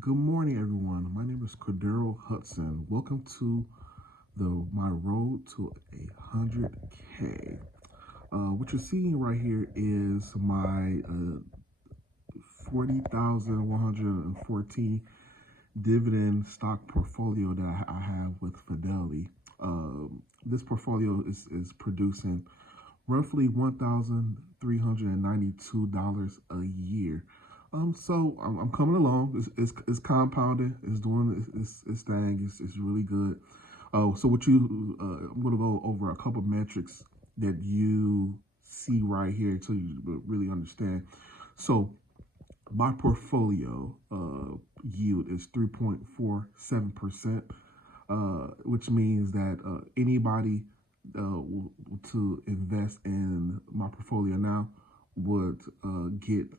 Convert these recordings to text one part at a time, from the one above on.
Good morning, everyone. My name is Cordero Hudson. Welcome to my road to 100K. What you're seeing right here is my 40,114 dividend stock portfolio that I have with Fidelity. This portfolio is producing roughly $1,392 a year. So I'm coming along. It's compounding. It's doing its thing. It's really good. So I'm going to go over a couple metrics that you see right here so you really understand. So my portfolio yield is 3.47%, which means that anybody to invest in my portfolio now would get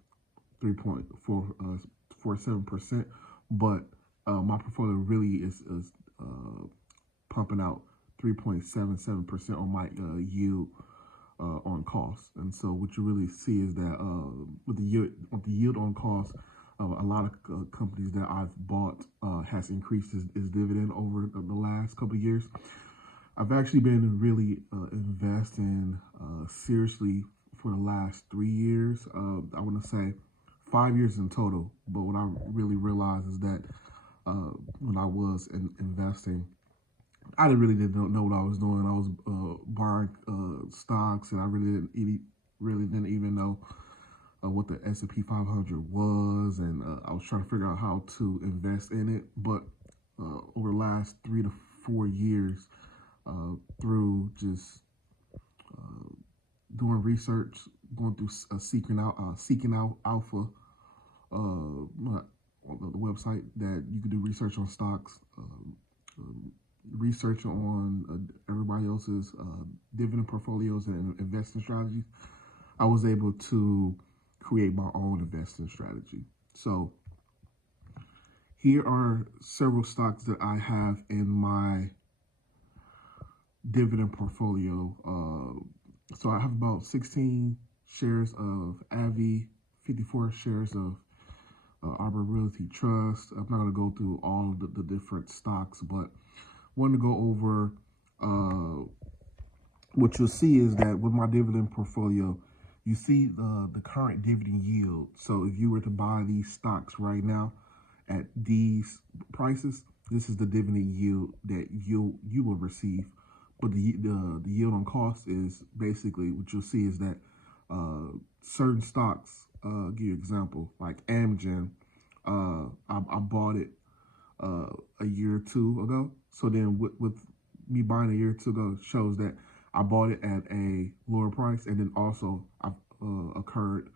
3.47%, but my portfolio really is pumping out 3.77% on my yield on cost. And so what you really see is that with the yield on cost, a lot of companies that I've bought has increased its dividend over the last couple of years. I've actually been really investing seriously for the last 3 years. I want to say 5 years in total. But what I really realized is that when I was investing, I didn't know what I was doing. I was buying stocks, and I really didn't even know what the S&P 500 was, and I was trying to figure out how to invest in it. But over the last 3 to 4 years, through just doing research, going through seeking out alpha on the website that you can do research on stocks, research on everybody else's dividend portfolios and investing strategies. I was able to create my own investing strategy. So here are several stocks that I have in my dividend portfolio. So I have about 16 shares of Avi, 54 shares of Arbor Realty Trust. I'm not going to go through all of the different stocks, but want to go over what you'll see is that with my dividend portfolio, you see the current dividend yield. So if you were to buy these stocks right now at these prices, this is the dividend yield that you will receive. But the yield on cost is basically what you'll see is that certain stocks, give you an example, like Amgen, I bought it a year or two ago. So then with me buying a year or two ago shows that I bought it at a lower price, and then also I've occurred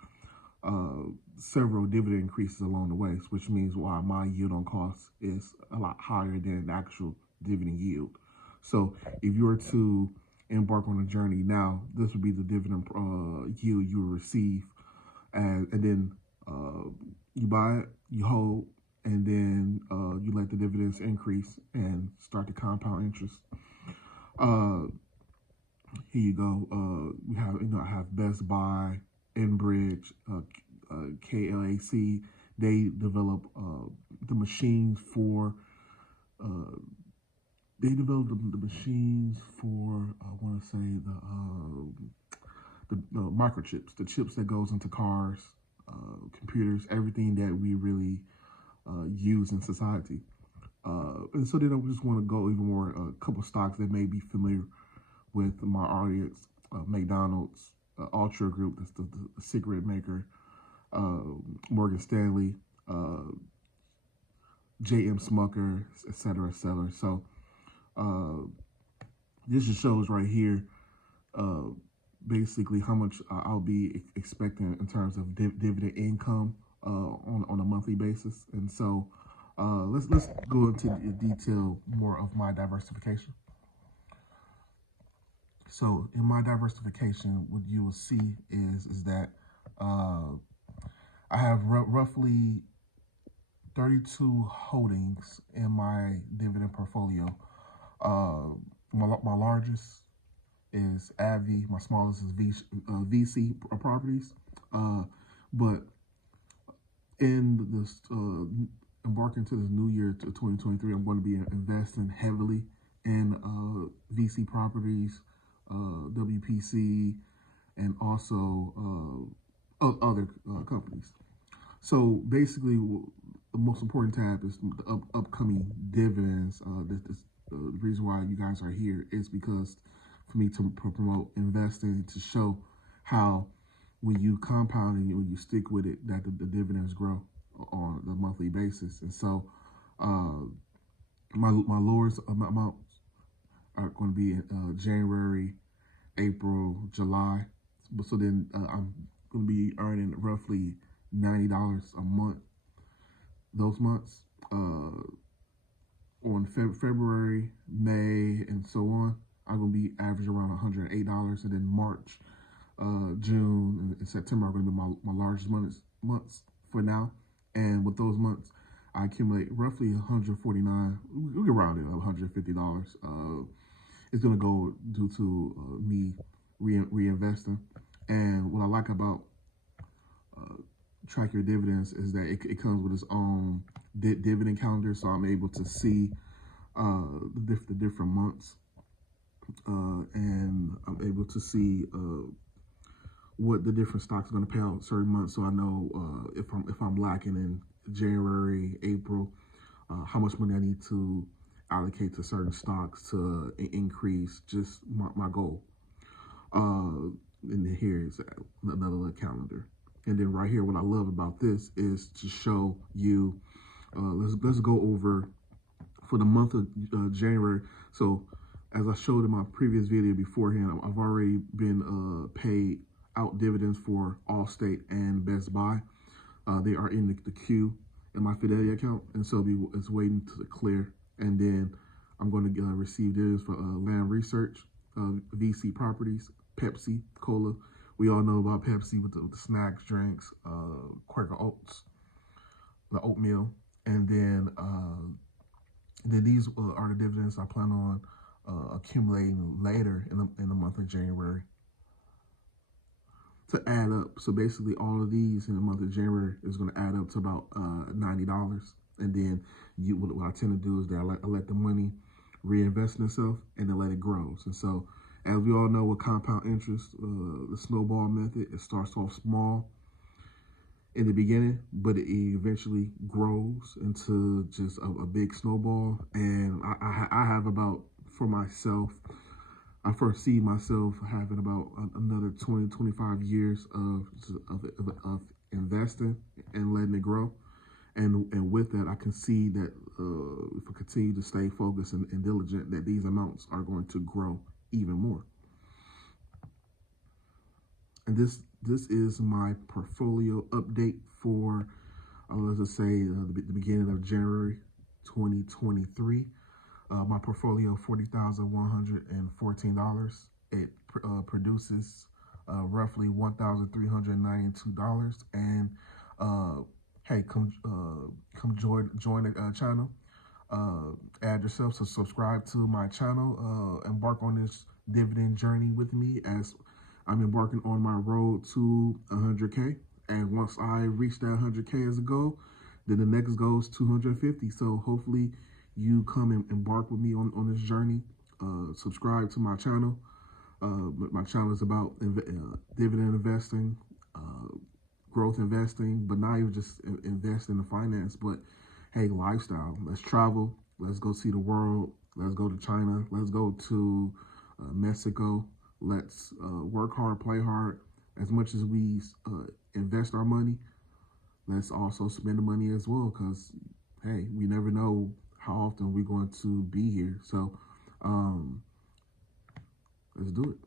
several dividend increases along the way, which means why my yield on cost is a lot higher than the actual dividend yield. So if you were to embark on a journey now, this would be the dividend yield you will receive, and then you buy it, you hold, and then you let the dividends increase and start to compound interest. Uh, Here you go. We have I have Best Buy, Enbridge, KLAC. They develop the machines for uh, the machines for I want to say the microchips, the chips that goes into cars, computers, everything that we really use in society. And so then I just want to go even more a couple stocks that may be familiar with my audience. McDonald's, Ultra Group, that's the cigarette maker, Morgan Stanley, J.M. Smucker, et cetera. So uh, this just shows right here uh, basically how much I'll be expecting in terms of dividend income on a monthly basis. And so let's go into the detail more of my diversification. So in my diversification, what you will see is that uh, I have roughly 32 holdings in my dividend portfolio. My largest is Avi. My smallest is VC Properties. But in this embarking to this new year to 2023, I'm going to be investing heavily in VC properties, WPC, and also other companies. So basically, the most important tab is the upcoming dividends. The reason why you guys are here is because for me to promote investing, to show how when you compound and when you stick with it, that the dividends grow on a monthly basis. And so my lowest amounts are going to be January, April, July. So then I'm going to be earning roughly $90 a month. Those months on February, May, and so on, I'm going to be average around $108. And then March, June, and September are going to be my largest months for now. And with those months, I accumulate roughly $149. We can round it up, $150. It's going to go due to me reinvesting. And what I like about Track Your Dividends is that it comes with its own dividend calendar, so I'm able to see the different months, and I'm able to see what the different stocks are going to pay out certain months, so I know if I'm lacking in January, April, how much money I need to allocate to certain stocks to increase just my goal. And then here is another calendar. And then right here, what I love about this is to show you, let's go over for the month of January. So as I showed in my previous video beforehand, I've already been paid out dividends for Allstate and Best Buy. They are in the queue in my Fidelity account, and so it's waiting to clear. And then I'm going to receive dividends for Land Research, VC Properties, Pepsi, Cola. We all know about Pepsi with the snacks, drinks, Quaker Oats, the oatmeal, and then these are the dividends I plan on accumulating later in the month of January to add up. So basically, all of these in the month of January is going to add up to about $90. And then what I tend to do is that I let the money reinvest in itself and then let it grow. And so, as we all know, with compound interest, the snowball method, it starts off small in the beginning, but it eventually grows into just a big snowball. And I have about, for myself, I foresee myself having about another 20, 25 years of investing and letting it grow. And with that, I can see that if I continue to stay focused and diligent, that these amounts are going to grow even more. And this is my portfolio update for, let's just say, the beginning of January 2023. My portfolio, $40,114. It produces roughly $1,392. And hey, come join the channel. Add yourself to subscribe to my channel. Embark on this dividend journey with me as I'm embarking on my road to 100K. And once I reach that 100K as a goal, then the next goal is 250. So hopefully you come and embark with me on this journey. Subscribe to my channel. My channel is about dividend investing, growth investing, but not even just invest in the finance, but hey, lifestyle. Let's travel. Let's go see the world. Let's go to China. Let's go to Mexico. Let's work hard, play hard. As much as we invest our money, let's also spend the money as well, because hey, we never know how often we're going to be here. So let's do it.